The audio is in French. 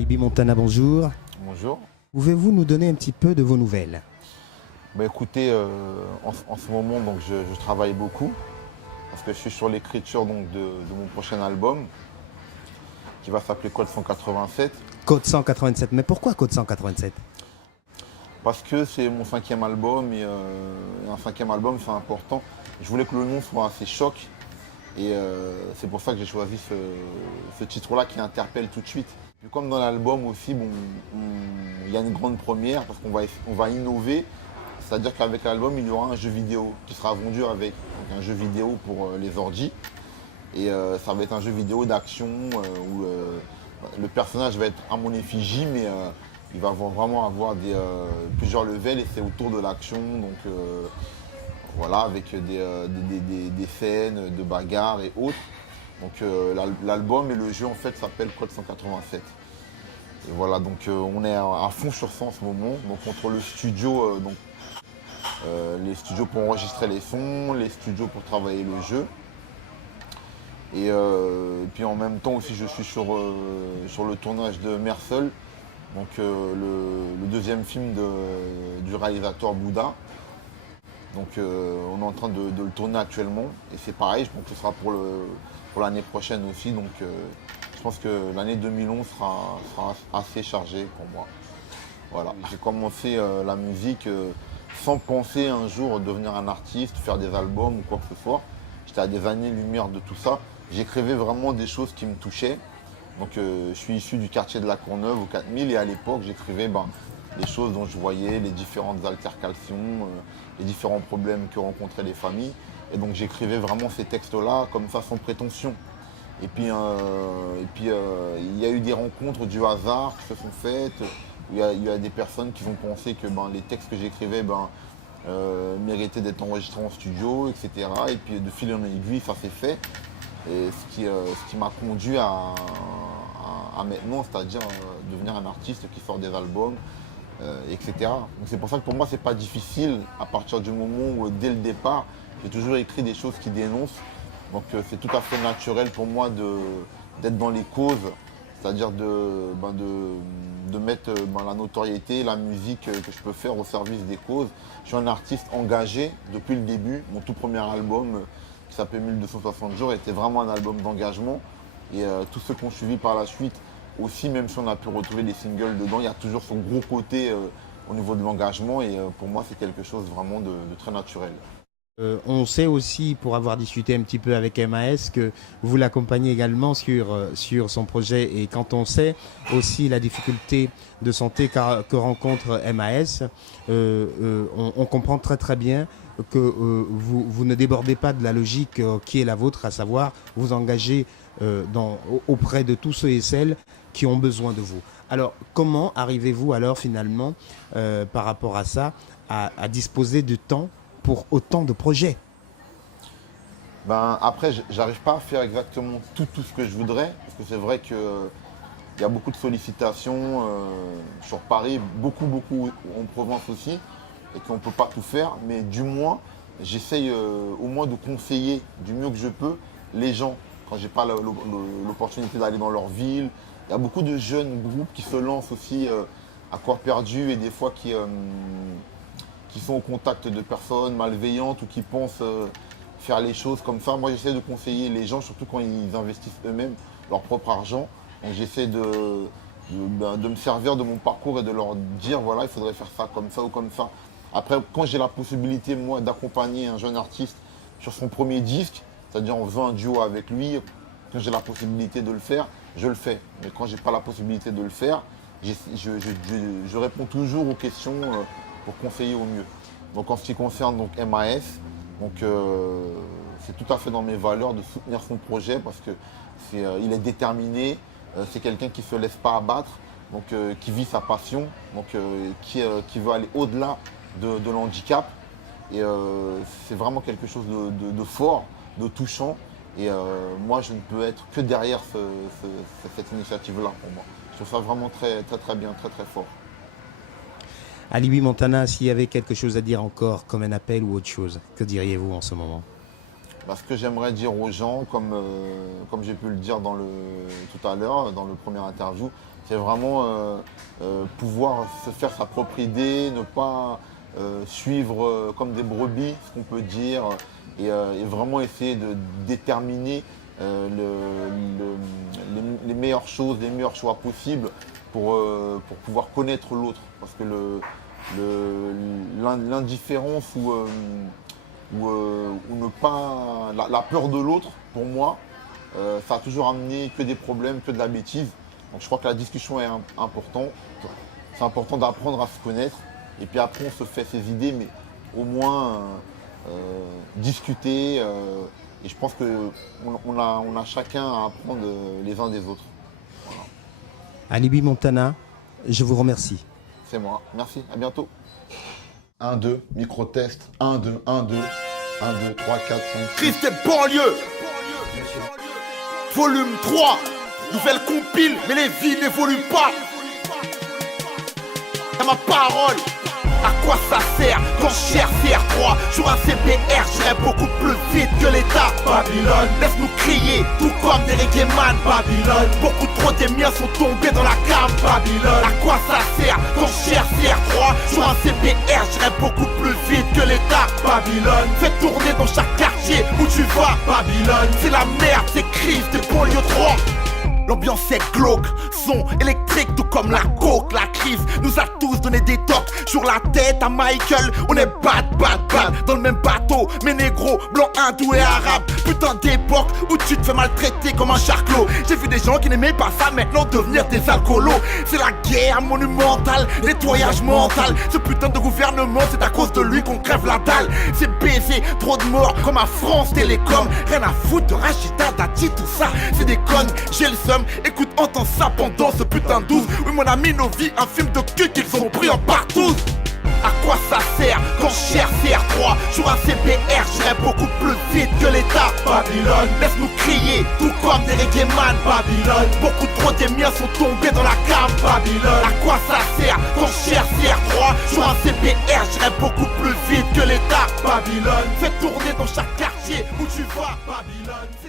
Alibi Montana, bonjour. Bonjour. Pouvez-vous nous donner un petit peu de vos nouvelles? Écoutez, en ce moment, donc, je travaille beaucoup parce que je suis sur l'écriture donc, de mon prochain album qui va s'appeler Code 187 Code 187, mais pourquoi Code 187? parce que c'est mon cinquième album et un cinquième album c'est important. Je voulais que le nom soit assez choc et c'est pour ça que j'ai choisi ce titre-là qui interpelle tout de suite. Et comme dans l'album aussi, bon, il y a une grande première parce on va innover. C'est-à-dire qu'avec l'album, il y aura un jeu vidéo qui sera vendu avec donc un jeu vidéo pour les ordi. Et ça va être un jeu vidéo d'action où le personnage va être à mon effigie, mais il va vraiment avoir plusieurs levels et c'est autour de l'action. Donc voilà, avec des scènes de bagarre et autres. Donc l'album et le jeu en fait s'appelle Code 187. Et voilà, donc on est à fond sur ça en ce moment. Donc entre le studio, les studios pour enregistrer les sons, les studios pour travailler le jeu. Et puis en même temps aussi je suis sur le tournage de Mersel, donc le deuxième film du réalisateur Bouddha. Donc on est en train de le tourner actuellement et c'est pareil, je pense que ce sera pour l'année prochaine aussi. Donc je pense que l'année 2011 sera assez chargée pour moi. Voilà. J'ai commencé la musique sans penser un jour devenir un artiste, faire des albums ou quoi que ce soit. J'étais à des années-lumière de tout ça. J'écrivais vraiment des choses qui me touchaient. Donc je suis issu du quartier de la Courneuve au 4000 et à l'époque j'écrivais les choses dont je voyais, les différentes altercations, les différents problèmes que rencontraient les familles. Et donc j'écrivais vraiment ces textes-là comme ça sans prétention. Et puis il y a eu des rencontres du hasard qui se sont faites. Il y a des personnes qui ont pensé que les textes que j'écrivais méritaient d'être enregistrés en studio, etc. Et puis de fil en aiguille, ça s'est fait. Et ce qui m'a conduit à maintenant, c'est-à-dire devenir un artiste qui sort des albums, etc. Donc c'est pour ça que pour moi, c'est pas difficile à partir du moment où, dès le départ, j'ai toujours écrit des choses qui dénoncent. Donc c'est tout à fait naturel pour moi d'être dans les causes, c'est-à-dire de mettre la notoriété, la musique que je peux faire au service des causes. Je suis un artiste engagé depuis le début. Mon tout premier album qui s'appelle 1260 jours était vraiment un album d'engagement. Et tous ceux qui ont suivi par la suite aussi, même si on a pu retrouver des singles dedans, il y a toujours son gros côté au niveau de l'engagement. Et pour moi, c'est quelque chose vraiment de très naturel. On sait aussi, pour avoir discuté un petit peu avec MAS, que vous l'accompagnez également sur son projet. Et quand on sait aussi la difficulté de santé que rencontre MAS, on comprend très très bien que vous ne débordez pas de la logique qui est la vôtre, à savoir vous engager auprès de tous ceux et celles qui ont besoin de vous. Alors, comment arrivez-vous alors finalement, par rapport à ça, à disposer de temps pour autant de projets? Après, j'arrive pas à faire exactement tout ce que je voudrais, parce que c'est vrai qu'il y a beaucoup de sollicitations sur Paris, beaucoup en province aussi, et qu'on ne peut pas tout faire, mais du moins, j'essaye au moins de conseiller du mieux que je peux les gens, quand j'ai pas l'opportunité d'aller dans leur ville. Il y a beaucoup de jeunes groupes qui se lancent aussi à corps perdu et des fois qui sont au contact de personnes malveillantes ou qui pensent faire les choses comme ça. Moi, j'essaie de conseiller les gens, surtout quand ils investissent eux-mêmes leur propre argent. Donc, j'essaie de me servir de mon parcours et de leur dire, voilà, il faudrait faire ça comme ça ou comme ça. Après, quand j'ai la possibilité, moi, d'accompagner un jeune artiste sur son premier disque, c'est-à-dire en faisant un duo avec lui, quand j'ai la possibilité de le faire, je le fais. Mais quand j'ai pas la possibilité de le faire, je réponds toujours aux questions pour conseiller au mieux. Donc en ce qui concerne donc MAS, c'est tout à fait dans mes valeurs de soutenir son projet parce que il est déterminé, c'est quelqu'un qui ne se laisse pas abattre, donc qui vit sa passion, donc qui veut aller au-delà de l'handicap. Et c'est vraiment quelque chose de fort, de touchant. Et moi, je ne peux être que derrière cette initiative-là pour moi. Je trouve ça vraiment très, très, très bien, très, très fort. Alibi Montana, s'il y avait quelque chose à dire encore, comme un appel ou autre chose, que diriez-vous en ce moment? Ce que j'aimerais dire aux gens, comme j'ai pu le dire tout à l'heure, dans le premier interview, c'est vraiment pouvoir se faire sa propre idée, ne pas suivre comme des brebis, ce qu'on peut dire, et vraiment essayer de déterminer les meilleures choses, les meilleurs choix possibles pour pouvoir connaître l'autre. Parce que l'indifférence ou ne pas. La peur de l'autre, pour moi, ça a toujours amené que des problèmes, que de la bêtise. Donc je crois que la discussion est importante. C'est important d'apprendre à se connaître. Et puis après, on se fait ses idées, mais au moins discuter. Et je pense qu'on a chacun à apprendre les uns des autres. Voilà. Alibi Montana, je vous remercie. C'est moi. Merci. À bientôt. 1, 2, micro-test. 1, 2, 1, 2. 1, 2, 3, 4, 5. Triste et banlieue. Volume 3. Nouvelle compile, mais les vies n'évoluent pas. C'est ma parole. À quoi ça sert quand je cherche CR3? Sur un CPR, j'irai beaucoup plus vite que l'État. Babylone, laisse-nous crier, tout comme des reggaeman. Babylone, beaucoup trop des miens sont tombés dans la cave. Babylone, à quoi ça sert quand je cherche CR3? Sur un CPR, j'irai beaucoup plus vite que l'État. Babylone, fais tourner dans chaque quartier où tu vas. Babylone, c'est la merde, c'est crise des banlieues 3. L'ambiance est glauque, son électrique tout comme la coke. La crise nous a tous donné des tocs sur la tête à Michael. On est bad dans le même bateau, mais négro, blanc, hindou et arabe. Putain d'époque où tu te fais maltraiter comme un charclos. J'ai vu des gens qui n'aimaient pas ça maintenant devenir des alcoolos. C'est la guerre monumentale, nettoyage mental. Ce putain de gouvernement, c'est à cause de lui qu'on crève la dalle. C'est baisé, trop de morts comme à France Télécom. Rien à foutre de Rachida Dati, tout ça, c'est des connes. J'ai le seum. Écoute, entends ça pendant ce putain de 12. Oui, mon ami, nos vies, un film de cul qu'ils ont pris en partouze. À quoi ça sert quand je cherche CR3? Sur un CPR, j'irai beaucoup plus vite que l'État. Babylone, laisse-nous crier, tout comme des reggaeman. Babylone, beaucoup trop des miens sont tombés dans la cave. Babylone, à quoi ça sert quand je cherche CR3? Sur un CPR, j'irai beaucoup plus vite que l'État. Babylone, fais tourner dans chaque quartier où tu vas. Babylone.